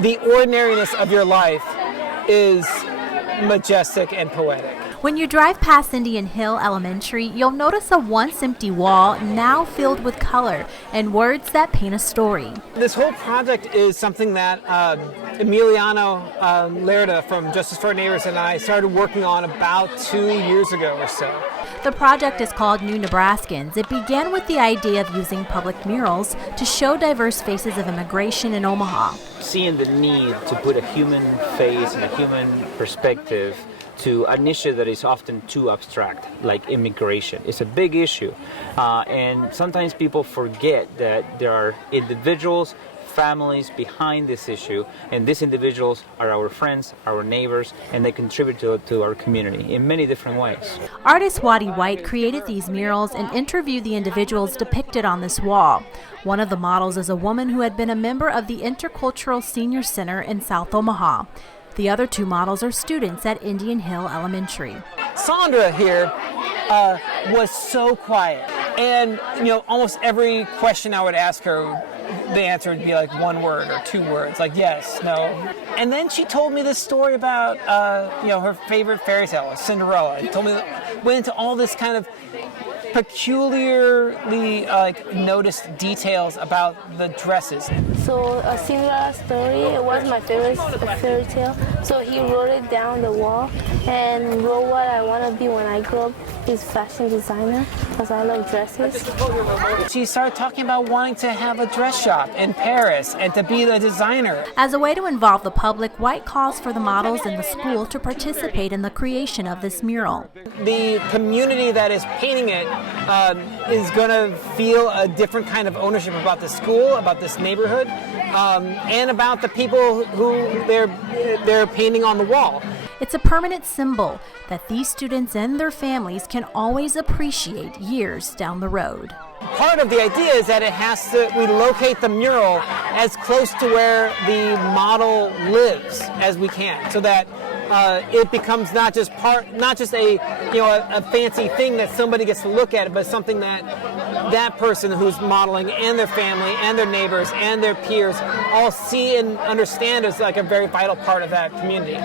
the ordinariness of your life is majestic and poetic. When you drive past Indian Hill Elementary, you'll notice a once empty wall now filled with color and words that paint a story. This whole project is something that Emiliano Lerda from Justice for Our Neighbors and I started working on about 2 years ago or so. The project is called New Nebraskans. It began with the idea of using public murals to show diverse faces of immigration in Omaha. Seeing the need to put a human face and a human perspective to an issue that is often too abstract, like immigration. It's a big issue, and sometimes people forget that there are individuals, families behind this issue, and these individuals are our friends, our neighbors, and they contribute to our community in many different ways. Artist Waddy White created these murals and interviewed the individuals depicted on this wall. One of the models is a woman who had been a member of the Intercultural Senior Center in South Omaha. The other two models are students at Indian Hill Elementary. Sandra here was so quiet, and almost every question I would ask her, the answer would be like one word or two words, like yes, no. And then she told me this story about her favorite fairy tale, Cinderella. Went into all this kind of peculiarly noticed details about the dresses. So a Cinderella story, it was my favorite fairy tale. So he wrote it down the wall and wrote what I want to be when I grow up is fashion designer because I love dresses. She started talking about wanting to have a dress shop in Paris and to be the designer. As a way to involve the public, White calls for the models in the school to participate in the creation of this mural. The community that is painting it is going to feel a different kind of ownership about the school, about this neighborhood, and about the people who they're painting on the wall. It's a permanent symbol that these students and their families can always appreciate years down the road. Part of the idea is that we locate the mural as close to where the model lives as we can, so that it becomes not just a fancy thing that somebody gets to look at, but something that person who's modeling and their family and their neighbors and their peers all see and understand as like a very vital part of that community.